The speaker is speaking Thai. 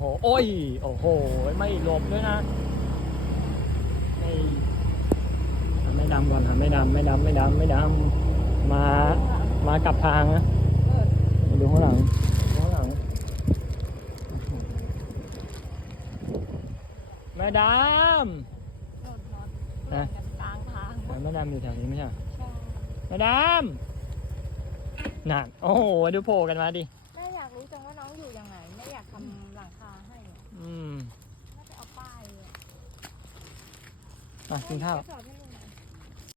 โหโอ้ยโอ้โหไม่หลบด้วยนะไม่ดำก่อนค่ะไม่ดำมากลับทางนะมาดูข้างหลังแม่ดำนะกลางทาง แม่ดำอยู่แถวนี้ไม่ใช่ ใช่ แม่ดำนั่นโอ้โหดูโผล่กันมาดิ แม่อยากรู้จังว่าน้องอยู่ยังไงแม่อยากทำหลังคาให้แม่จะเอาป้าย มากินข้าว สอนให้